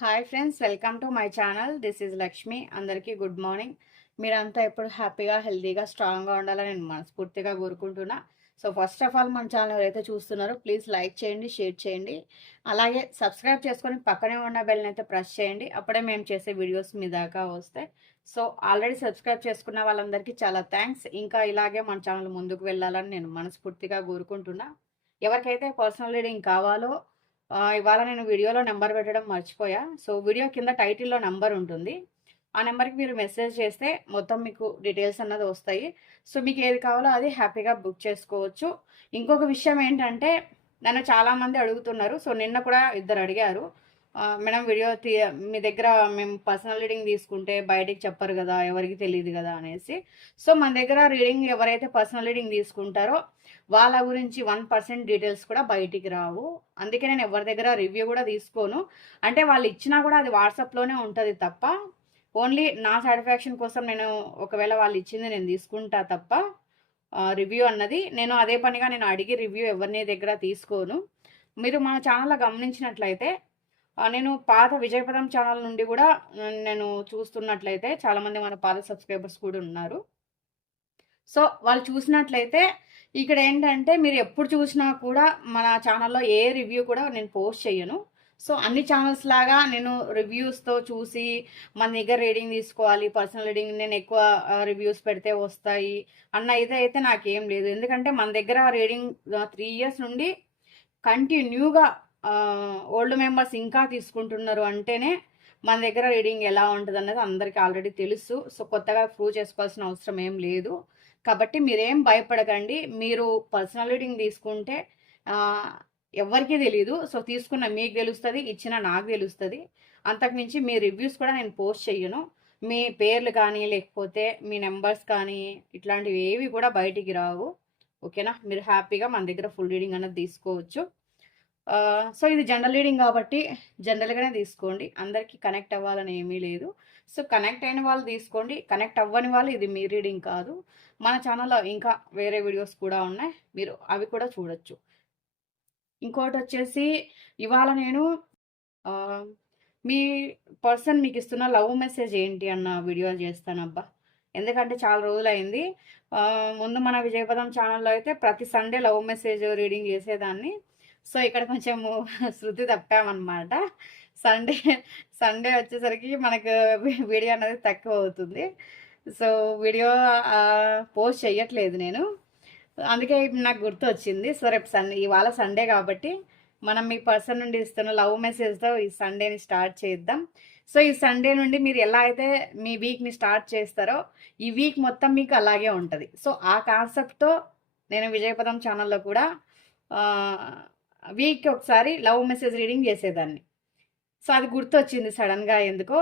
Hi friends welcome to my channel this is Lakshmi అందరికీ good morning మీరంతా ఎప్పుడు హ్యాపీగా హెల్తీగా స్ట్రాంగ్గా ఉండాలని నేను మనస్ఫూర్తిగా కోరుకుంటున్నా. సో ఫస్ట్ ఆఫ్ ఆల్ మన ఛానల్ ఎవరైతే చూస్తున్నారో ప్లీజ్ లైక్ చేయండి షేర్ చేయండి. అలాగే సబ్స్క్రైబ్ చేసుకొని పక్కనే ఉన్న బెల్ని అయితే ప్రెస్ చేయండి. అప్పుడే మేము చేసే వీడియోస్ మీ దాకా వస్తాయి. సో ఆల్రెడీ సబ్స్క్రైబ్ చేసుకున్న వాళ్ళందరికీ చాలా థ్యాంక్స్ ఇంకా ఇలాగే మన ఛానల్ ముందుకు వెళ్ళాలని నేను మనస్ఫూర్తిగా కోరుకుంటున్నా. ఎవరికైతే పర్సనల్ రీడింగ్ కావాలో ఇవాళ నేను వీడియోలో నెంబర్ పెట్టడం మర్చిపోయా. సో వీడియో కింద టైటిల్లో నెంబర్ ఉంటుంది. ఆ నెంబర్కి మీరు మెసేజ్ చేస్తే మొత్తం మీకు డీటెయిల్స్ అన్నది వస్తాయి. సో మీకు ఏది కావాలో అది హ్యాపీగా బుక్ చేసుకోవచ్చు. ఇంకొక విషయం ఏంటంటే నన్ను చాలామంది అడుగుతున్నారు. సో నిన్న కూడా ఇద్దరు అడిగారు. మేడం వీడియో మీ దగ్గర మేము పర్సనల్ రీడింగ్ తీసుకుంటే బయటికి చెప్పరు కదా ఎవరికి తెలియదు కదా అనేసి. సో మన దగ్గర రీడింగ్ ఎవరైతే పర్సనల్ రీడింగ్ తీసుకుంటారో వాళ్ళ గురించి వన్ పర్సెంట్ డీటెయిల్స్ కూడా బయటికి రావు. అందుకే నేను ఎవరి దగ్గర రివ్యూ కూడా తీసుకోను. అంటే వాళ్ళు ఇచ్చినా కూడా అది వాట్సాప్లోనే ఉంటుంది తప్ప ఓన్లీ నా సాటిస్ఫాక్షన్ కోసం నేను ఒకవేళ వాళ్ళు ఇచ్చింది నేను తీసుకుంటా తప్ప రివ్యూ అన్నది నేను అదే పనిగా నేను అడిగి రివ్యూ ఎవరిని దగ్గర తీసుకోను. మీరు మన ఛానల్లో గమనించినట్లయితే నేను పాత విజయపదం ఛానల్ నుండి కూడా నేను చూస్తున్నట్లయితే చాలామంది మన పాత సబ్స్క్రైబర్స్ కూడా ఉన్నారు. సో వాళ్ళు చూసినట్లయితే ఇక్కడ ఏంటంటే మీరు ఎప్పుడు చూసినా కూడా మన ఛానల్లో ఏ రివ్యూ కూడా నేను పోస్ట్ చేయను సో అన్ని ఛానల్స్ లాగా నేను రివ్యూస్తో చూసి మన దగ్గర రీడింగ్ తీసుకోవాలి పర్సనల్ రీడింగ్ నేను ఎక్కువ రివ్యూస్ పెడితే వస్తాయి అన్న ఇది అయితే నాకేం లేదు. ఎందుకంటే మన దగ్గర రీడింగ్ త్రీ ఇయర్స్ నుండి కంటిన్యూగా ఓల్డ్ మెంబర్స్ ఇంకా తీసుకుంటున్నారు అంటేనే మన దగ్గర రీడింగ్ ఎలా ఉంటుంది అన్నది అందరికీ ఆల్రెడీ తెలుసు. సో కొత్తగా ప్రూవ్ చేసుకోవాల్సిన అవసరం ఏం లేదు. కాబట్టి మీరేం భయపడకండి. మీరు పర్సనల్ రీడింగ్ తీసుకుంటే ఎవరికీ ఎవ్వరికీ తెలియదు సో తీసుకున్న మీకు తెలుస్తుంది ఇచ్చిన నాకు తెలుస్తుంది. అంతకుమించి మీ రివ్యూస్ కూడా నేను పోస్ట్ చెయ్యను. మీ పేర్లు కానీ లేకపోతే మీ నెంబర్స్ కానీ ఇట్లాంటివి ఏవి కూడా బయటికి రావు. ఓకేనా? మీరు హ్యాపీగా మన దగ్గర ఫుల్ రీడింగ్ అనేది తీసుకోవచ్చు. సో ఇది జనరల్ రీడింగ్ కాబట్టి జనరల్గానే తీసుకోండి. అందరికీ కనెక్ట్ అవ్వాలని ఏమీ లేదు. సో కనెక్ట్ అయిన వాళ్ళు తీసుకోండి. కనెక్ట్ అవ్వని వాళ్ళు ఇది మీ రీడింగ్ కాదు. మన ఛానల్లో ఇంకా వేరే వీడియోస్ కూడా ఉన్నాయి. మీరు అవి కూడా చూడొచ్చు. ఇంకోటి వచ్చేసి ఇవాళ నేను మీ పర్సన్ మీకు ఇస్తున్న లవ్ మెసేజ్ ఏంటి అన్న వీడియోలు చేస్తానబ్బా ఎందుకంటే చాలా రోజులైంది. ముందు మన విజయపదం ఛానల్లో అయితే ప్రతి సండే లవ్ మెసేజ్ రీడింగ్ చేసేదాన్ని. సో ఇక్కడ కొంచెము శృతి తప్పామన్నమాట. సండే సండే వచ్చేసరికి మనకు వీడియో అనేది తక్కువ అవుతుంది. సో వీడియో పోస్ట్ చేయట్లేదు నేను. అందుకే ఇప్పుడు నాకు గుర్తు వచ్చింది సో రేపు సండే ఇవాళ సండే కాబట్టి మనం మీ పర్సన్ నుండి ఇస్తున్న లవ్ మెసేజ్తో ఈ సండేని స్టార్ట్ చేద్దాం. సో ఈ సండే నుండి మీరు ఎలా అయితే మీ వీక్ని స్టార్ట్ చేస్తారో ఈ వీక్ మొత్తం మీకు అలాగే ఉంటుంది. సో ఆ కాన్సెప్ట్తో నేను విజయపదం ఛానల్లో కూడా వీక్కి ఒకసారి లవ్ మెసేజ్ రీడింగ్ చేసేదాన్ని. సో అది గుర్తొచ్చింది సడన్గా ఎందుకో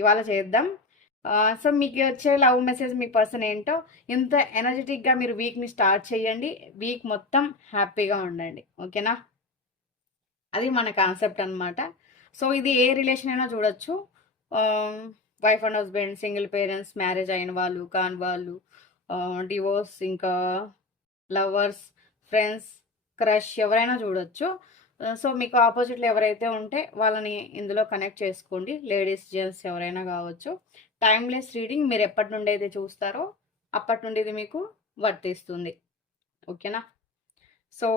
ఇవాళ చేద్దాం. సో మీకు వచ్చే లవ్ మెసేజ్ మీ పర్సన్ ఏంటో ఇంత ఎనర్జెటిక్గా మీరు వీక్ని స్టార్ట్ చేయండి. వీక్ మొత్తం హ్యాపీగా ఉండండి. ఓకేనా? అది మన కాన్సెప్ట్ అనమాట సో ఇది ఏ రిలేషన్ అయినా చూడొచ్చు. Wife and husband single parents marriage అయిన వాళ్ళు కాని వాళ్ళు డివోర్స్ ఇంకా లవర్స్ ఫ్రెండ్స్ క్రష్ ఎవరైనా చూడొచ్చు. సో మీకు ఆపోజిట్లో ఎవరైతే ఉంటే వాళ్ళని ఇందులో కనెక్ట్ చేసుకోండి. లేడీస్ జెంట్స్ ఎవరైనా కావచ్చు. టైమ్లెస్ రీడింగ్ మీరు ఎప్పటి నుండి అయితే చూస్తారో అప్పటి నుండి ఇది మీకు వర్తిస్తుంది. ఓకేనా? సో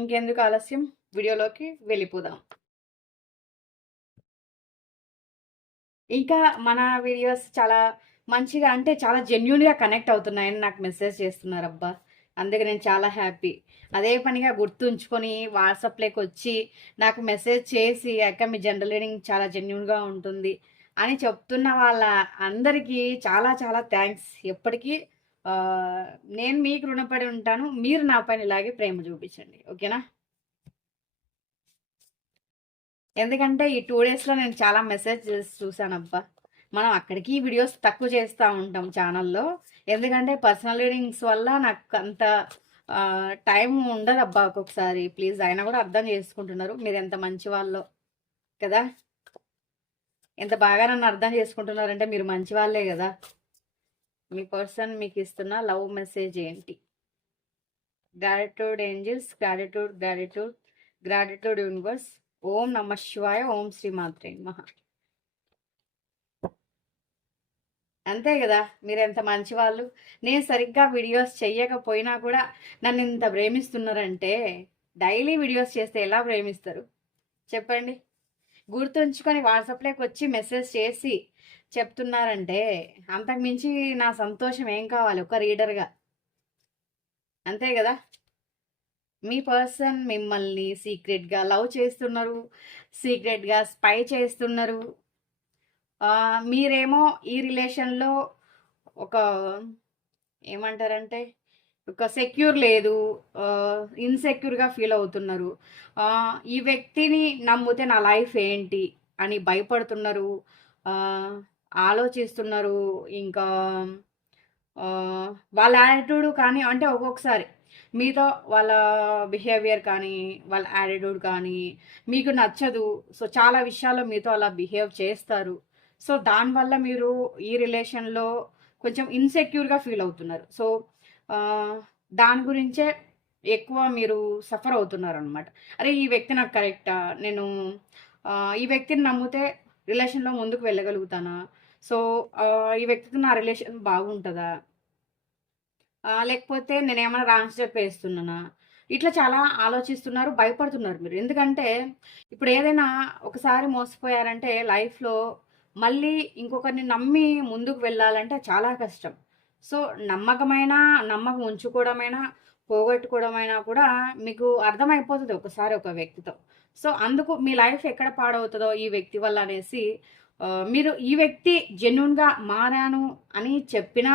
ఇంకెందుకు ఆలస్యం? వీడియోలోకి వెళ్ళిపోదాం. ఇంకా మన వీడియోస్ చాలా మంచిగా అంటే చాలా జెన్యున్గా కనెక్ట్ అవుతున్నాయని నాకు మెసేజ్ చేస్తున్నారు అబ్బా అందుకే నేను చాలా హ్యాపీ అదే పనిగా గుర్తుంచుకొని వాట్సాప్లోకి వచ్చి నాకు మెసేజ్ చేసి అక్క మీ జనరల్ రీడింగ్ చాలా జెన్యున్గా ఉంటుంది అని చెప్తున్న వాళ్ళ అందరికీ చాలా చాలా థ్యాంక్స్. ఎప్పటికీ నేను మీకు రుణపడి ఉంటాను మీరు నా పైన ఇలాగే ప్రేమ చూపించండి. ఓకేనా? ఎందుకంటే ఈ టూ డేస్లో నేను చాలా మెసేజెస్ చూసాను అబ్బా. మనం అక్కడికి వీడియోస్ తక్కువ చేస్తూ ఉంటాం ఛానల్లో. ఎందుకంటే పర్సనల్ రీడింగ్స్ వల్ల నాకు అంత టైం ఉండదు అబ్బా ఒక్కొక్కసారి. ప్లీజ్ అయినా కూడా అర్థం చేసుకుంటున్నారు. మీరు ఎంత మంచి వాళ్ళో కదా? ఎంత బాగా నన్ను అర్థం చేసుకుంటున్నారంటే మీరు మంచి వాళ్ళే కదా? మీ పర్సన్ మీకు ఇస్తున్న లవ్ మెసేజ్ ఏంటి? Gratitude angels gratitude gratitude gratitude universe. ఓం నమ శివాయ ఓం శ్రీ మాత్రే మహా అంతే కదా మీరు ఎంత మంచి వాళ్ళు నేను సరిగ్గా వీడియోస్ చెయ్యకపోయినా కూడా నన్ను ఇంత ప్రేమిస్తున్నారంటే డైలీ వీడియోస్ చేస్తే ఎలా ప్రేమిస్తారు? చెప్పండి. గుర్తుంచుకొని వాట్సాప్లోకి వచ్చి మెసేజ్ చేసి చెప్తున్నారంటే అంతకుమించి నా సంతోషం ఏం కావాలి ఒక రీడర్గా? అంతే కదా? మీ పర్సన్ మిమ్మల్ని సీక్రెట్గా లవ్ చేస్తున్నారు సీక్రెట్గా స్పై చేస్తున్నారు మీరేమో ఈ రిలేషన్లో ఒక ఏమంటారంటే ఒక సెక్యూర్ లేదు ఇన్సెక్యూర్గా ఫీల్ అవుతున్నారు. ఈ వ్యక్తిని నమ్మితే నా లైఫ్ ఏంటి అని భయపడుతున్నారు ఆలోచిస్తున్నారు ఇంకా వాళ్ళ యాటిట్యూడ్ కానీ అంటే ఒక్కొక్కసారి మీతో వాళ్ళ బిహేవియర్ కానీ వాళ్ళ యాటిట్యూడ్ కానీ మీకు నచ్చదు. సో చాలా విషయాల్లో మీతో అలా బిహేవ్ చేస్తారు. సో దానివల్ల మీరు ఈ రిలేషన్లో కొంచెం ఇన్సెక్యూర్గా ఫీల్ అవుతున్నారు. సో దాని గురించే ఎక్కువ మీరు సఫర్ అవుతున్నారు అనమాట అరే ఈ వ్యక్తి నాకు కరెక్టా నేను ఈ వ్యక్తిని నమ్మితే రిలేషన్లో ముందుకు వెళ్ళగలుగుతానా? సో ఈ వ్యక్తితో నా రిలేషన్ బాగుంటుందా? లేకపోతే నేను ఏమైనా రాంగ్ స్టెప్ వేస్తున్నానా? ఇట్లా చాలా ఆలోచిస్తున్నారు భయపడుతున్నారు మీరు. ఎందుకంటే ఇప్పుడు ఏదైనా ఒకసారి మోసపోయారంటే లైఫ్లో మళ్ళీ ఇంకొకరిని నమ్మి ముందుకు వెళ్ళాలంటే చాలా కష్టం. సో నమ్మకమైన నమ్మకం ఉంచుకోవడమైనా పోగొట్టుకోవడమైనా కూడా మీకు అర్థమైపోతుంది ఒకసారి ఒక వ్యక్తితో. సో అందుకు మీ లైఫ్ ఎక్కడ పాడవుతుందో ఈ వ్యక్తి వల్ల అనేసి మీరు ఈ వ్యక్తి జెన్యున్గా మారాను అని చెప్పినా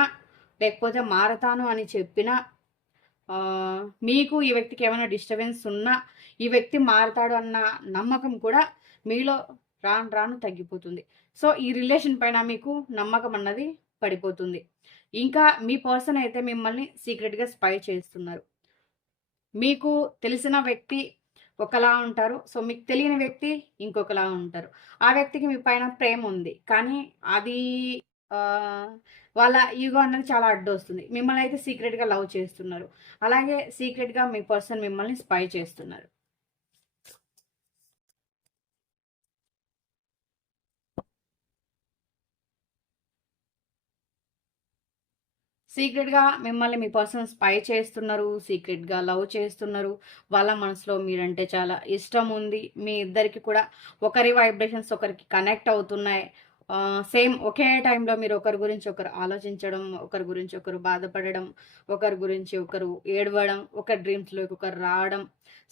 లేకపోతే మారతాను అని చెప్పినా మీకు ఈ వ్యక్తికి ఏమైనా డిస్టర్బెన్స్ ఉన్నా ఈ వ్యక్తి మారతాడు అన్న నమ్మకం కూడా మీలో రాను రాను తగ్గిపోతుంది. సో ఈ రిలేషన్ పైన మీకు నమ్మకం అన్నది పడిపోతుంది. ఇంకా మీ పర్సన్ అయితే మిమ్మల్ని సీక్రెట్గా స్పై చేస్తున్నారు. మీకు తెలిసిన వ్యక్తి ఒకలా ఉంటారు. సో మీకు తెలియని వ్యక్తి ఇంకొకలా ఉంటారు. ఆ వ్యక్తికి మీ పైన ప్రేమ ఉంది. కానీ అది వాళ్ళ ఈగో అన్నది చాలా అడ్డు వస్తుంది మిమ్మల్ని అయితే సీక్రెట్గా లవ్ చేస్తున్నారు. అలాగే సీక్రెట్గా మీ పర్సన్ మిమ్మల్ని స్పై చేస్తున్నారు. సీక్రెట్గా మిమ్మల్ని మీ పర్సన్ స్పై చేస్తున్నారు సీక్రెట్గా లవ్ చేస్తున్నారు. వాళ్ళ మనసులో మీరంటే చాలా ఇష్టం ఉంది. మీ ఇద్దరికి కూడా ఒకరి వైబ్రేషన్స్ ఒకరికి కనెక్ట్ అవుతున్నాయి. సేమ్ ఒకే టైంలో మీరు ఒకరి గురించి ఒకరు ఆలోచించడం ఒకరి గురించి ఒకరు బాధపడడం ఒకరి గురించి ఒకరు ఏడవడం ఒకరి డ్రీమ్స్లోకి ఒకరు రావడం.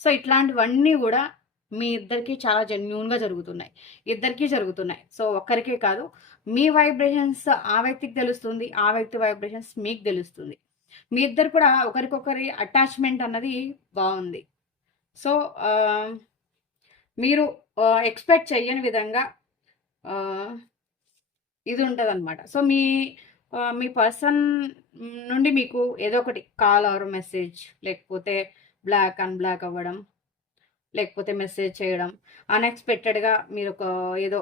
సో ఇట్లాంటివన్నీ కూడా మీ ఇద్దరికి చాలా జెన్యున్గా జరుగుతున్నాయి. ఇద్దరికీ జరుగుతున్నాయి. సో ఒక్కరికే కాదు మీ వైబ్రేషన్స్ ఆ వ్యక్తికి తెలుస్తుంది ఆ వ్యక్తి వైబ్రేషన్స్ మీకు తెలుస్తుంది. మీ ఇద్దరు కూడా ఒకరికొకరి అటాచ్మెంట్ అన్నది బాగుంది. సో మీరు ఎక్స్పెక్ట్ చేయని విధంగా ఇది ఉంటుంది అనమాట సో మీ మీ పర్సన్ నుండి మీకు ఏదో ఒకటి కాల్ ఆర్ మెసేజ్ లేకపోతే బ్లాక్ అన్బ్లాక్ అవ్వడం లేకపోతే మెసేజ్ చేయడం అన్ఎక్స్పెక్టెడ్గా మీరు ఒక ఏదో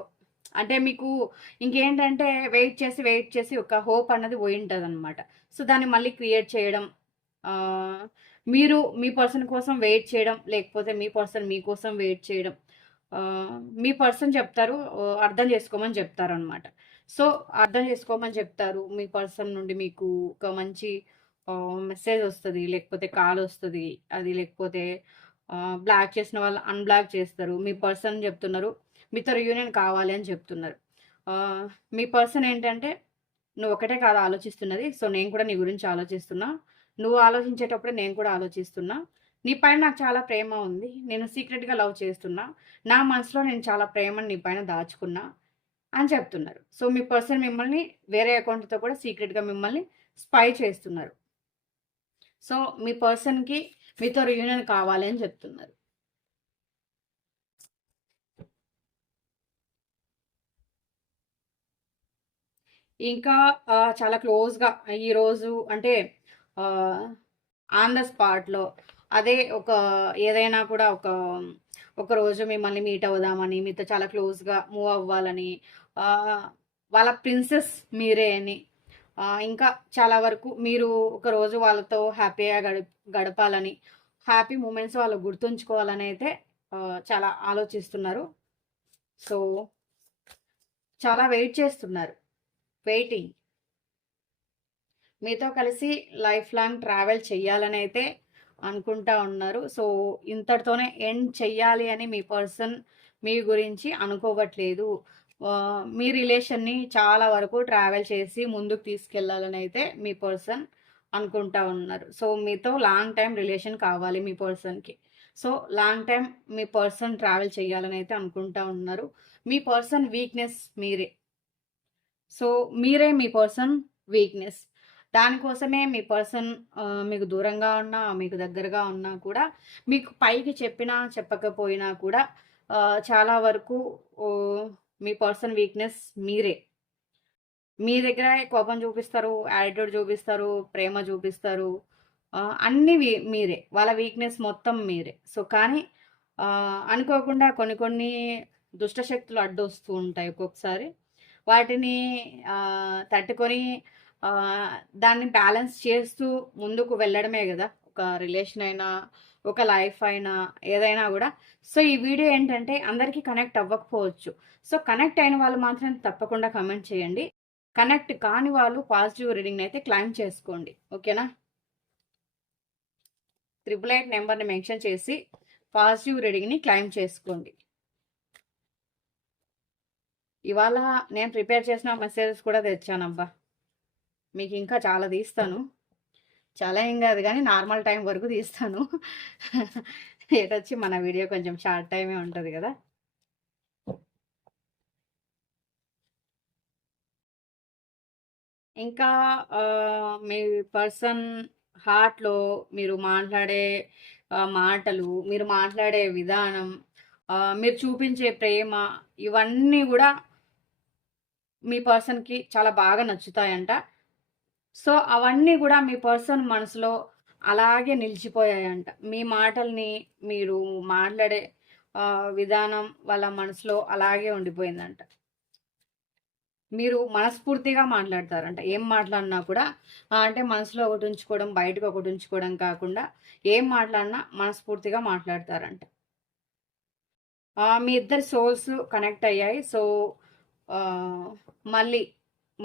అంటే మీకు ఇంకేంటంటే వెయిట్ చేసి వెయిట్ చేసి ఒక హోప్ అన్నది పోయి ఉంటుంది అనమాట సో దాన్ని మళ్ళీ క్రియేట్ చేయడం మీరు మీ పర్సన్ కోసం వెయిట్ చేయడం లేకపోతే మీ పర్సన్ మీకోసం వెయిట్ చేయడం మీ పర్సన్ చెప్తారు అర్థం చేసుకోమని చెప్తారు అనమాట సో అర్థం చేసుకోమని చెప్తారు మీ పర్సన్ నుండి మీకు ఒక మంచి మెసేజ్ వస్తుంది లేకపోతే కాల్ వస్తుంది అది లేకపోతే బ్లాక్ చేసిన వాళ్ళు అన్బ్లాక్ చేస్తారు. మీ పర్సన్ చెప్తున్నారు మీతో యూనియన్ కావాలి అని చెప్తున్నారు. మీ పర్సన్ ఏంటంటే నువ్వు ఒకటే కాదు ఆలోచిస్తున్నది సో నేను కూడా నీ గురించి ఆలోచిస్తున్నా. నువ్వు ఆలోచించేటప్పుడే నేను కూడా ఆలోచిస్తున్నా. నీ పైన నాకు చాలా ప్రేమ ఉంది నేను సీక్రెట్గా లవ్ చేస్తున్నా. నా మనసులో నేను చాలా ప్రేమను నీ పైన దాచుకున్నా అని చెప్తున్నారు. సో మీ పర్సన్ మిమ్మల్ని వేరే అకౌంట్తో కూడా సీక్రెట్గా మిమ్మల్ని స్పై చేస్తున్నారు. సో మీ పర్సన్కి మీతో రియూనియన్ కావాలి అని చెప్తున్నారు. ఇంకా చాలా క్లోజ్గా ఈరోజు అంటే ఆన్ ద స్పాట్లో అదే ఒక ఏదైనా కూడా ఒక ఒక రోజు మిమ్మల్ని మీట్ అవుదామని మీతో చాలా క్లోజ్గా మూవ్ అవ్వాలని వాళ్ళ ప్రిన్సెస్ మీరే అని ఇంకా చాలా వరకు మీరు ఒక రోజు వాళ్ళతో హ్యాపీగా గడప గడపాలని హ్యాపీ మూమెంట్స్ వాళ్ళు గుర్తుంచుకోవాలని అయితే చాలా ఆలోచిస్తున్నారు. సో చాలా వెయిట్ చేస్తున్నారు. వెయిటింగ్ మీతో కలిసి లైఫ్ లాంగ్ ట్రావెల్ చెయ్యాలని అయితే అనుకుంటా ఉన్నారు. సో ఇంతటితోనే ఎండ్ చెయ్యాలి అని మీ పర్సన్ మీ గురించి అనుకోవట్లేదు. మీ రిలేషన్ని చాలా వరకు ట్రావెల్ చేసి ముందుకు తీసుకెళ్ళాలని అయితే మీ పర్సన్ అనుకుంటా ఉన్నారు. సో మీతో లాంగ్ టైం రిలేషన్ కావాలి మీ పర్సన్కి. సో లాంగ్ టైం మీ పర్సన్ ట్రావెల్ చేయాలని అయితే అనుకుంటా ఉన్నారు. మీ పర్సన్ వీక్నెస్ మీరే. సో మీరే మీ పర్సన్ వీక్నెస్. దానికోసమే మీ పర్సన్ మీకు దూరంగా ఉన్నా మీకు దగ్గరగా ఉన్నా కూడా మీకు పైకి చెప్పినా చెప్పకపోయినా కూడా చాలా వరకు మీ పర్సన్ వీక్నెస్ మీరే. మీ దగ్గర కోపం చూపిస్తారు యాటిట్యూడ్ చూపిస్తారు ప్రేమ చూపిస్తారు అన్నీ మీరే. వాళ్ళ వీక్నెస్ మొత్తం మీరే. సో కానీ అనుకోకుండా కొన్ని కొన్ని దుష్టశక్తులు అడ్డొస్తూ ఉంటాయి ఒక్కొక్కసారి. వాటిని తట్టుకొని దాన్ని బ్యాలెన్స్ చేస్తూ ముందుకు వెళ్ళడమే కదా. ఒక రిలేషన్ అయినా ఒక లైఫ్ అయినా ఏదైనా కూడా. సో ఈ వీడియో ఏంటంటే అందరికీ కనెక్ట్ అవ్వకపోవచ్చు. సో కనెక్ట్ అయిన వాళ్ళు మాత్రం తప్పకుండా కమెంట్ చేయండి. కనెక్ట్ కాని వాళ్ళు పాజిటివ్ రీడింగ్ అయితే క్లైమ్ చేసుకోండి. ఓకేనా? త్రిపుల్ ఎయిట్ నెంబర్ని మెన్షన్ చేసి పాజిటివ్ రీడింగ్ని క్లైమ్ చేసుకోండి. ఇవాళ నేను ప్రిపేర్ చేసిన మెసేజెస్ కూడా తెచ్చానబ్బా. మీకు ఇంకా చాలా తీస్తాను. చాలా ఏం కాదు కానీ నార్మల్ టైం వరకు తీస్తాను. ఏటొచ్చి మన వీడియో కొంచెం షార్ట్ టైమే ఉంటుంది కదా. ఇంకా మీ పర్సన్ హార్ట్లో మీరు మాట్లాడే మాటలు మీరు మాట్లాడే విధానం మీరు చూపించే ప్రేమ ఇవన్నీ కూడా మీ పర్సన్కి చాలా బాగా నచ్చుతాయంట. సో అవన్నీ కూడా మీ పర్సన్ మనసులో అలాగే నిలిచిపోయాయంట. మీ మాటల్ని మీరు మాట్లాడే విధానం వాళ్ళ మనసులో అలాగే ఉండిపోయిందంట. మీరు మనస్ఫూర్తిగా మాట్లాడతారంట. ఏం మాట్లాడినా కూడా అంటే మనసులో ఒకటి ఉంచుకోవడం బయటకు ఒకటి ఉంచుకోవడం కాకుండా ఏం మాట్లాడినా మనస్ఫూర్తిగా మాట్లాడతారంట. మీ ఇద్దరు సోల్స్ కనెక్ట్ అయ్యాయి. సో మళ్ళీ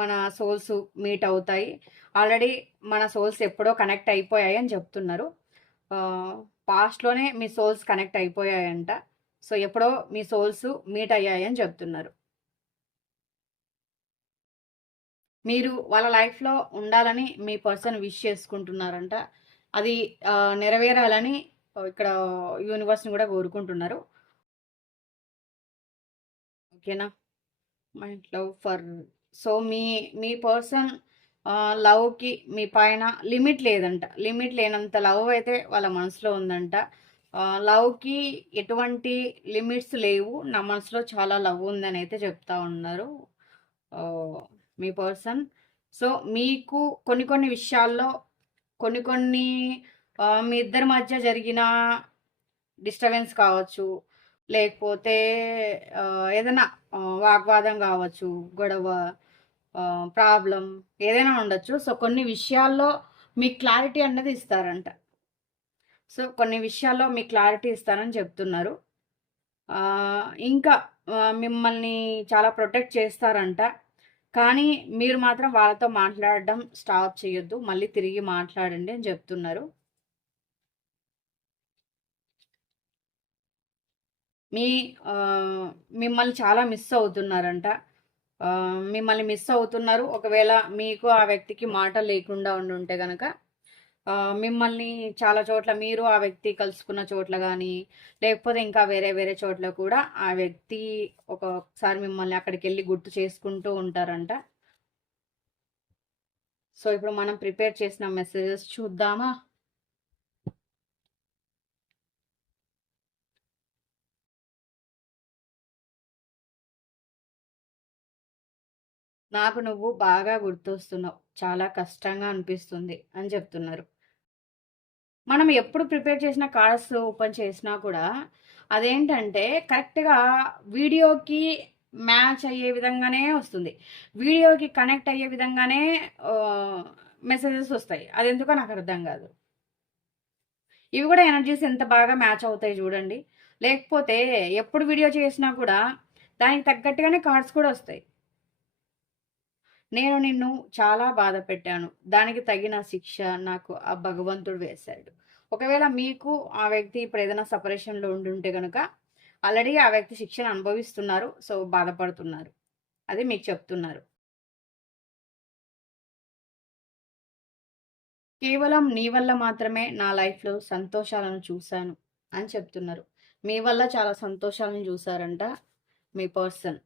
మన సోల్స్ మీట్ అవుతాయి. ఆల్రెడీ మన సోల్స్ ఎప్పుడో కనెక్ట్ అయిపోయాయి అని చెప్తున్నారు. పాస్ట్లోనే మీ సోల్స్ కనెక్ట్ అయిపోయాయంట. సో ఎప్పుడో మీ సోల్స్ మీట్ అయ్యాయి అని చెప్తున్నారు. మీరు వాళ్ళ లైఫ్లో ఉండాలని మీ పర్సన్ విష్ చేసుకుంటున్నారంట. అది నెరవేరాలని ఇక్కడ యూనివర్స్ని కూడా కోరుకుంటున్నారు. ఓకేనా మై లవ్ ఫర్ సో మీ మీ పర్సన్ లవ్కి మీ పైన లిమిట్ లేదంట. లిమిట్ లేనంత లవ్ అయితే వాళ్ళ మనసులో ఉందంట. లవ్కి ఎటువంటి లిమిట్స్ లేవు. నా మనసులో చాలా లవ్ ఉందని అయితే చెప్తా ఉన్నారు మీ పర్సన్. సో మీకు కొన్ని కొన్ని విషయాల్లో కొన్ని కొన్ని మీ ఇద్దరి మధ్య జరిగిన డిస్టర్బెన్స్ కావచ్చు లేకపోతే ఏదైనా వాగ్వాదం కావచ్చు గొడవ ప్రాబ్లం ఏదైనా ఉండొచ్చు. సో కొన్ని విషయాల్లో మీకు క్లారిటీ అన్నది ఇస్తారంట. సో కొన్ని విషయాల్లో మీకు క్లారిటీ ఇస్తారని చెప్తున్నారు. ఇంకా మిమ్మల్ని చాలా ప్రొటెక్ట్ చేస్తారంట. కానీ మీరు మాత్రం వాళ్ళతో మాట్లాడడం స్టాప్ చేయొద్దు. మళ్ళీ తిరిగి మాట్లాడండి అని చెప్తున్నారు. మీ మిమ్మల్ని చాలా మిస్ అవుతున్నారంట. మిమ్మల్ని మిస్ అవుతున్నారు. ఒకవేళ మీకు ఆ వ్యక్తికి మాట లేకుండా ఉండి ఉంటే కనుక మిమ్మల్ని చాలా చోట్ల మీరు ఆ వ్యక్తి కలుసుకున్న చోట్ల కానీ లేకపోతే ఇంకా వేరే వేరే చోట్ల కూడా ఆ వ్యక్తి ఒక్కొక్కసారి మిమ్మల్ని అక్కడికి వెళ్ళి గుర్తు చేసుకుంటూ ఉంటారంట. సో ఇప్పుడు మనం ప్రిపేర్ చేసిన మెసేజెస్ చూద్దామా? నాకు నువ్వు బాగా గుర్తొస్తున్నావు. చాలా కష్టంగా అనిపిస్తుంది అని చెప్తున్నారు. మనం ఎప్పుడు ప్రిపేర్ చేసిన కార్డ్స్ ఓపెన్ చేసినా కూడా అదేంటంటే కరెక్ట్గా వీడియోకి మ్యాచ్ అయ్యే విధంగానే వస్తుంది. వీడియోకి కనెక్ట్ అయ్యే విధంగానే మెసేజెస్ వస్తాయి. అది ఎందుకో నాకు అర్థం కాదు. ఇవి కూడా ఎనర్జీస్ ఎంత బాగా మ్యాచ్ అవుతాయి చూడండి. లేకపోతే ఎప్పుడు వీడియో చేసినా కూడా దానికి తగ్గట్టుగానే కార్డ్స్ కూడా వస్తాయి. నేను నిన్ను చాలా బాధ పెట్టాను. దానికి తగిన శిక్ష నాకు ఆ భగవంతుడు వేశాడు. ఒకవేళ మీకు ఆ వ్యక్తి ఇప్పుడు ఏదైనా సపరేషన్లో ఉండుంటే కనుక ఆల్రెడీ ఆ వ్యక్తి శిక్షను అనుభవిస్తున్నారు. సో బాధపడుతున్నారు. అది మీకు చెప్తున్నారు. కేవలం నీ వల్ల మాత్రమే నా లైఫ్లో సంతోషాలను చూశాను అని చెప్తున్నారు. మీ వల్ల చాలా సంతోషాలను చూసారంట మీ person.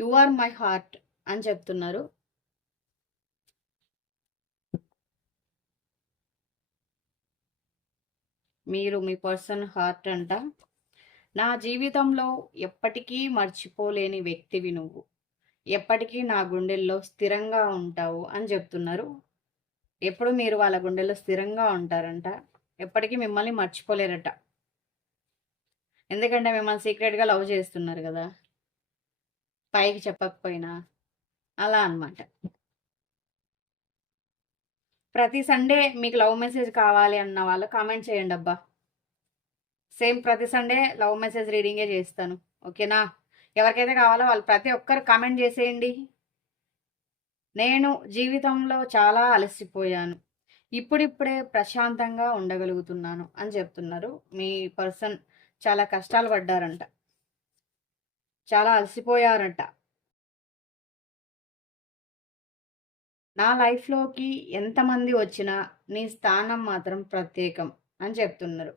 You are my heart అని చెప్తున్నారు. మీరు మీ పర్సన్ హార్ట్ అంట. నా జీవితంలో ఎప్పటికీ మర్చిపోలేని వ్యక్తివి నువ్వు. ఎప్పటికీ నా గుండెల్లో స్థిరంగా ఉంటావు అని చెప్తున్నారు. ఎప్పుడు మీరు వాళ్ళ గుండెల్లో స్థిరంగా ఉంటారంట? ఎప్పటికీ మిమ్మల్ని మర్చిపోలేరట. ఎందుకంటే మిమ్మల్ని సీక్రెట్గా లవ్ చేస్తున్నారు కదా. పైకి చెప్పకపోయినా అలా అనమాట ప్రతి సండే మీకు లవ్ మెసేజ్ కావాలి అన్న వాళ్ళు కామెంట్ చేయండి అబ్బా. సేమ్ ప్రతి సండే లవ్ మెసేజ్ రీడింగే చేస్తాను. ఓకేనా? ఎవరికైతే కావాలో వాళ్ళు ప్రతి ఒక్కరు కామెంట్ చేసేయండి. నేను జీవితంలో చాలా అలసిపోయాను. ఇప్పుడిప్పుడే ప్రశాంతంగా ఉండగలుగుతున్నాను అని చెప్తున్నారు. మీ పర్సన్ చాలా కష్టాలు పడ్డారంట. చాలా అలసిపోయారట. నా లైఫ్లోకి ఎంతమంది వచ్చినా నీ స్థానం మాత్రం ప్రత్యేకం అని చెప్తున్నారు.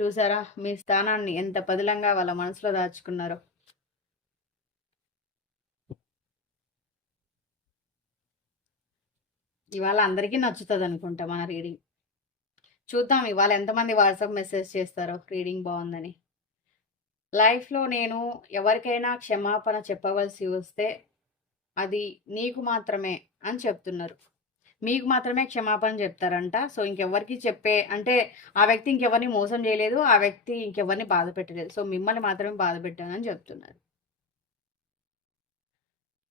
చూసారా? మీ స్థానాన్ని ఎంత పదిలంగా వాళ్ళ మనసులో దాచుకున్నారో. ఇవాళ అందరికీ నచ్చుతుంది అనుకుంటా మన రీడింగ్. చూద్దాం ఇవాళ ఎంతమంది వాట్సాప్ మెసేజ్ చేస్తారో. రీడింగ్ బాగుందని. లైఫ్లో నేను ఎవరికైనా క్షమాపణ చెప్పవలసి వస్తే అది నీకు మాత్రమే అని చెప్తున్నారు. మీకు మాత్రమే క్షమాపణ చెప్తారంట. సో ఇంకెవరికి చెప్పే అంటే ఆ వ్యక్తి ఇంకెవరిని మోసం చేయలేదు ఆ వ్యక్తి ఇంకెవరిని బాధ పెట్టలేదు. సో మిమ్మల్ని మాత్రమే బాధ పెట్టానని చెప్తున్నారు.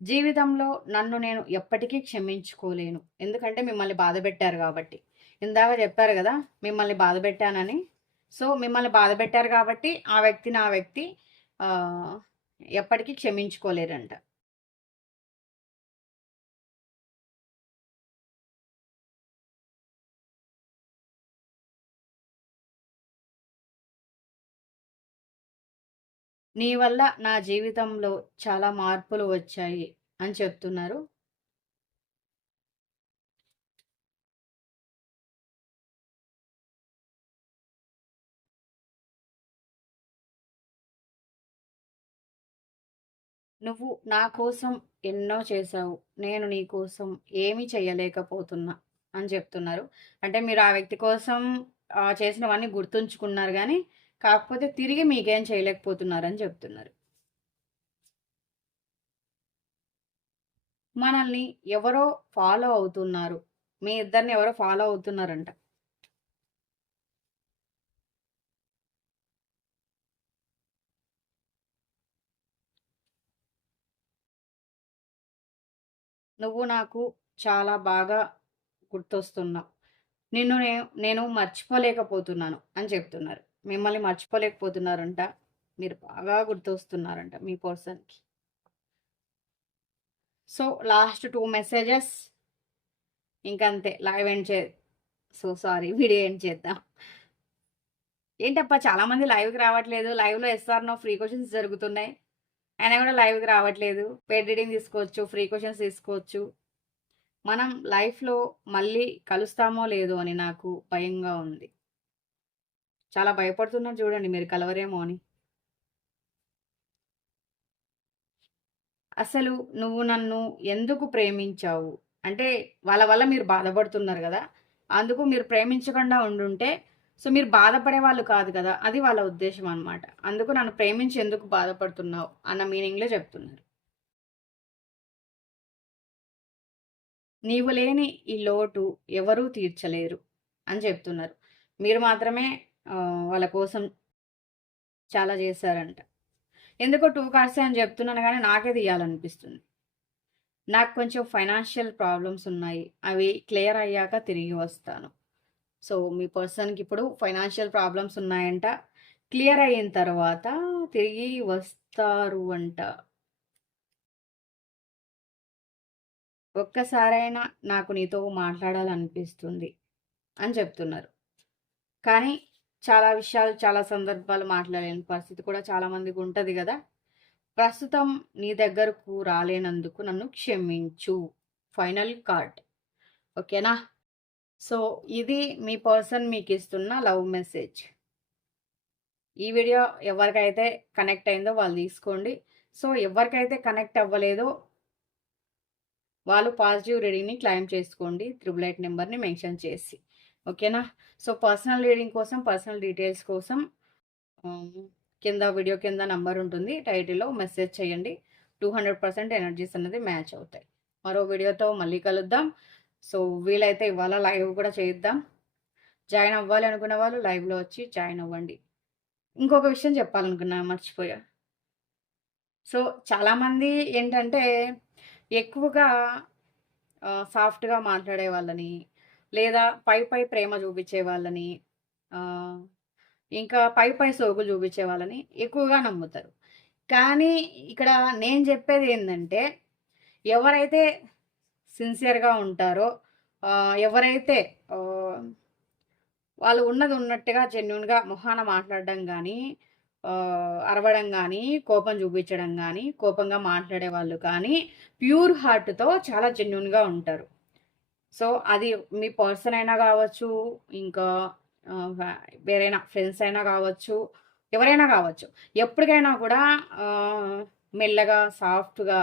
జీవితంలో నన్ను నేను ఎప్పటికీ క్షమించుకోలేను. ఎందుకంటే మిమ్మల్ని బాధ పెట్టారు కాబట్టి. ఇందాక చెప్పారు కదా మిమ్మల్ని బాధ పెట్టానని. సో మిమ్మల్ని బాధ పెట్టారు కాబట్టి ఆ వ్యక్తిని ఆ వ్యక్తి ఎప్పటికీ క్షమించుకోలేరంట. నీ వల్ల నా జీవితంలో చాలా మార్పులు వచ్చాయి అని చెప్తున్నారు. నువ్వు నా కోసం ఎన్నో చేశావు. నేను నీ కోసం ఏమీ చేయలేకపోతున్నా అని చెప్తున్నారు. అంటే మీరు ఆ వ్యక్తి కోసం చేసినవన్నీ గుర్తుంచుకున్నారు కానీ కాకపోతే తిరిగి మీకేం చేయలేకపోతున్నారని చెప్తున్నారు. మనల్ని ఎవరో ఫాలో అవుతున్నారు. మీ ఇద్దరిని ఎవరో ఫాలో అవుతున్నారంట. నువ్వు నాకు చాలా బాగా గుర్తొస్తున్నావు. నిన్ను నేను మర్చిపోలేకపోతున్నాను అని చెప్తున్నారు. మిమ్మల్ని మర్చిపోలేకపోతున్నారంట. మీరు బాగా గుర్తొస్తున్నారంట మీ పర్సన్కి. So last two messages. ఇంకంతే. లైవ్ ఎండ్ చే సో సారీ వీడియో ఎండ్ చేద్దాం. ఏంటప్ప చాలామంది లైవ్కి రావట్లేదు. లైవ్లో ఎస్ఆర్ నో ఫ్రీ క్వశ్చన్స్ జరుగుతున్నాయి. అయినా కూడా లైవ్కి రావట్లేదు. పేడ్ రీడింగ్ తీసుకోవచ్చు ఫ్రీ క్వశ్చన్స్ తీసుకోవచ్చు. మనం లైఫ్లో మళ్ళీ కలుస్తామో లేదో అని నాకు భయంగా ఉంది. చాలా భయపడుతున్నారు చూడండి మీరు కలవరేమో అని. అసలు నువ్వు నన్ను ఎందుకు ప్రేమించావు? అంటే వాళ్ళ వల్ల మీరు బాధపడుతున్నారు కదా. అందుకు మీరు ప్రేమించకుండా ఉండుంటే సో మీరు బాధపడే వాళ్ళు కాదు కదా అది వాళ్ళ ఉద్దేశం అనమాట అందుకు నన్ను ప్రేమించి ఎందుకు బాధపడుతున్నావు అన్న మీనింగ్లో చెప్తున్నారు. నీవు లేని ఈ లోటు ఎవరూ తీర్చలేరు అని చెప్తున్నారు. మీరు మాత్రమే వాళ్ళ కోసం చాలా చేశారంట. ఎందుకో టూ కార్డ్స్ అని చెప్తున్నాను కానీ నాకే తీయాలనిపిస్తుంది. నాకు కొంచెం ఫైనాన్షియల్ ప్రాబ్లమ్స్ ఉన్నాయి అవి క్లియర్ అయ్యాక తిరిగి వస్తాను. సో మీ పర్సన్కి ఇప్పుడు ఫైనాన్షియల్ ప్రాబ్లమ్స్ ఉన్నాయంట. క్లియర్ అయిన తర్వాత తిరిగి వస్తారు అంట. ఒక్కసారైనా నాకు నీతో మాట్లాడాలనిపిస్తుంది అని చెప్తున్నారు. కానీ చాలా విషయాలు చాలా సందర్భాలు మాట్లాడలేని పరిస్థితి కూడా చాలామందికి ఉంటుంది కదా. ప్రస్తుతం నీ దగ్గరకు రాలేనందుకు నన్ను క్షమించు. Final card. ఓకేనా? సో ఇది మీ పర్సన్ మీకు ఇస్తున్న లవ్ మెసేజ్. ఈ వీడియో ఎవరికైతే కనెక్ట్ అయిందో వాళ్ళు తీసుకోండి. సో ఎవరికైతే కనెక్ట్ అవ్వలేదో వాళ్ళు పాజిటివ్ రీడింగ్ని క్లైమ్ చేసుకోండి. త్రిబుల్ ఎయిట్ నెంబర్ని మెన్షన్ చేసి. ఓకేనా? సో పర్సనల్ రీడింగ్ కోసం పర్సనల్ డీటెయిల్స్ కోసం కింద వీడియో కింద నంబర్ ఉంటుంది. టైటిల్లో మెసేజ్ చేయండి. టూ హండ్రెడ్ పర్సెంట్ ఎనర్జీస్ అనేది మ్యాచ్ అవుతాయి. మరో వీడియోతో మళ్ళీ కలుద్దాం. సో వీలైతే ఇవాళ లైవ్ కూడా చేద్దాం. జాయిన్ అవ్వాలి అనుకున్న వాళ్ళు లైవ్లో వచ్చి జాయిన్ అవ్వండి. ఇంకొక విషయం చెప్పాలనుకున్నా మర్చిపోయా. సో చాలామంది ఏంటంటే ఎక్కువగా సాఫ్ట్గా మాట్లాడే వాళ్ళని లేదా పై పై ప్రేమ చూపించే వాళ్ళని ఇంకా పై పై సోకులు చూపించే వాళ్ళని ఎక్కువగా నమ్ముతారు. కానీ ఇక్కడ నేను చెప్పేది ఏంటంటే ఎవరైతే సిన్సియర్గా ఉంటారో ఎవరైతే వాళ్ళు ఉన్నది ఉన్నట్టుగా జెన్యున్గా మొహాన మాట్లాడడం కానీ అరవడం కానీ కోపం చూపించడం కానీ కోపంగా మాట్లాడే వాళ్ళు కానీ ప్యూర్ హార్ట్తో చాలా జెన్యున్గా ఉంటారు. సో అది మీ పర్సన్ అయినా కావచ్చు ఇంకా వేరైనా ఫ్రెండ్స్ అయినా కావచ్చు ఎవరైనా కావచ్చు. ఎప్పటికైనా కూడా మెల్లగా సాఫ్ట్గా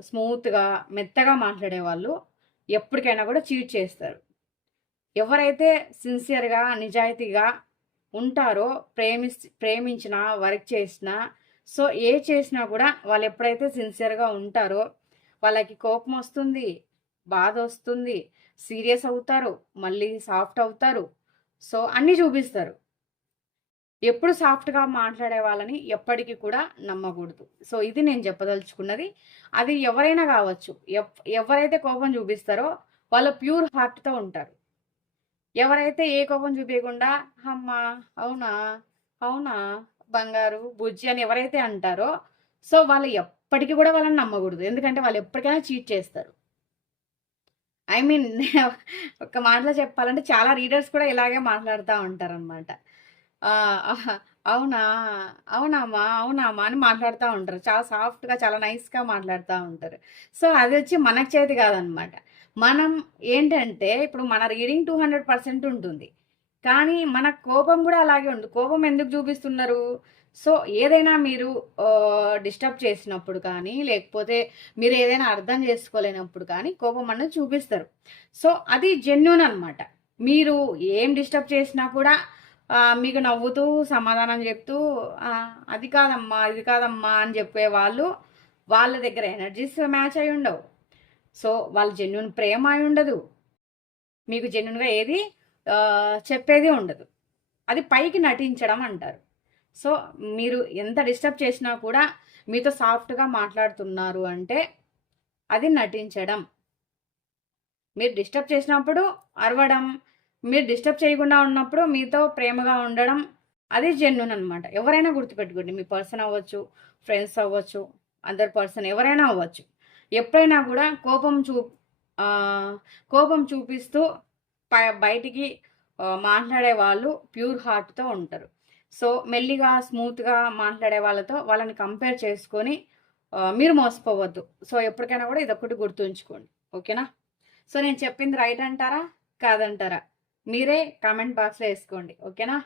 స్మూత్గా మెత్తగా మాట్లాడే వాళ్ళు ఎప్పటికైనా కూడా చీట్ చేస్తారు. ఎవరైతే సిన్సియర్గా నిజాయితీగా ఉంటారో ప్రేమి ప్రేమించినా వర్క్ చేసినా సో ఏ చేసినా కూడా వాళ్ళు ఎప్పుడైతే సిన్సియర్గా ఉంటారో వాళ్ళకి కోపం వస్తుంది బాధ వస్తుంది సీరియస్ అవుతారు మళ్ళీ సాఫ్ట్ అవుతారు సో అన్నీ చూపిస్తారు. ఎప్పుడు సాఫ్ట్గా మాట్లాడే వాళ్ళని ఎప్పటికీ కూడా నమ్మకూడదు. సో ఇది నేను చెప్పదలుచుకున్నది. అది ఎవరైనా కావచ్చు ఎవరైతే కోపం చూపిస్తారో వాళ్ళు ప్యూర్ హార్ట్తో ఉంటారు. ఎవరైతే ఏ కోపం చూపించకుండా అమ్మ అవునా అవునా బంగారు బుజ్జి అని ఎవరైతే అంటారో సో వాళ్ళు ఎప్పటికీ కూడా వాళ్ళని నమ్మకూడదు. ఎందుకంటే వాళ్ళు ఎప్పటికైనా చీట్ చేస్తారు. ఐ మీన్ ఒక మాటలో చెప్పాలంటే చాలా రీడర్స్ కూడా ఇలాగే మాట్లాడుతూ ఉంటారు అనమాట అవునా? అవునామా అవునామా అని మాట్లాడుతూ ఉంటారు. చాలా సాఫ్ట్గా చాలా నైస్గా మాట్లాడుతూ ఉంటారు. సో అది వచ్చి మనకు చేతి కాదనమాట మనం ఏంటంటే ఇప్పుడు మన రీడింగ్ టూ హండ్రెడ్ పర్సెంట్ ఉంటుంది. కానీ మన కోపం కూడా అలాగే ఉంది. కోపం ఎందుకు చూపిస్తున్నారు? సో ఏదైనా మీరు డిస్టర్బ్ చేసినప్పుడు కానీ లేకపోతే మీరు ఏదైనా అర్థం చేసుకోలేనప్పుడు కానీ కోపం అనేది చూపిస్తారు. సో అది జెన్యున్ అనమాట మీరు ఏం డిస్టర్బ్ చేసినా కూడా మీకు నవ్వుతూ సమాధానం చెప్తూ అది కాదమ్మా ఇది కాదమ్మా అని చెప్పే వాళ్ళు వాళ్ళ దగ్గర ఎనర్జీస్ మ్యాచ్ అయి ఉండవు. సో వాళ్ళ జెన్యున్ ప్రేమ అయి ఉండదు. మీకు జెన్యున్గా ఏది చెప్పేది ఉండదు. అది పైకి నటించడం అంటారు. సో మీరు ఎంత డిస్టర్బ్ చేసినా కూడా మీతో సాఫ్ట్గా మాట్లాడుతున్నారు అంటే అది నటించడం. మీరు డిస్టర్బ్ చేసినప్పుడు అరవడం మీరు డిస్టర్బ్ చేయకుండా ఉన్నప్పుడు మీతో ప్రేమగా ఉండడం అది జెన్యున్ అనమాట ఎవరైనా గుర్తుపెట్టుకోండి మీ పర్సన్ అవ్వచ్చు ఫ్రెండ్స్ అవ్వచ్చు అందరి పర్సన్ ఎవరైనా అవ్వచ్చు. ఎప్పుడైనా కూడా కోపం చూ కోపం చూపిస్తూ బయటికి మాట్లాడే వాళ్ళు ప్యూర్ హార్ట్తో ఉంటారు. సో మెల్లిగా స్మూత్గా మాట్లాడే వాళ్ళతో వాళ్ళని కంపేర్ చేసుకొని మీరు మోసపోవద్దు. సో ఎప్పటికైనా కూడా ఇదొకటి గుర్తుంచుకోండి. ఓకేనా? సో నేను చెప్పింది రైట్ అంటారా? కాదంటారా? మీరే కామెంట్ బాక్స్లో వేసుకోండి ఓకేనా?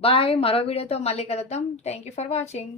బాయ్ మరో వీడియోతో మళ్ళీ కలుద్దాం. Thank you for watching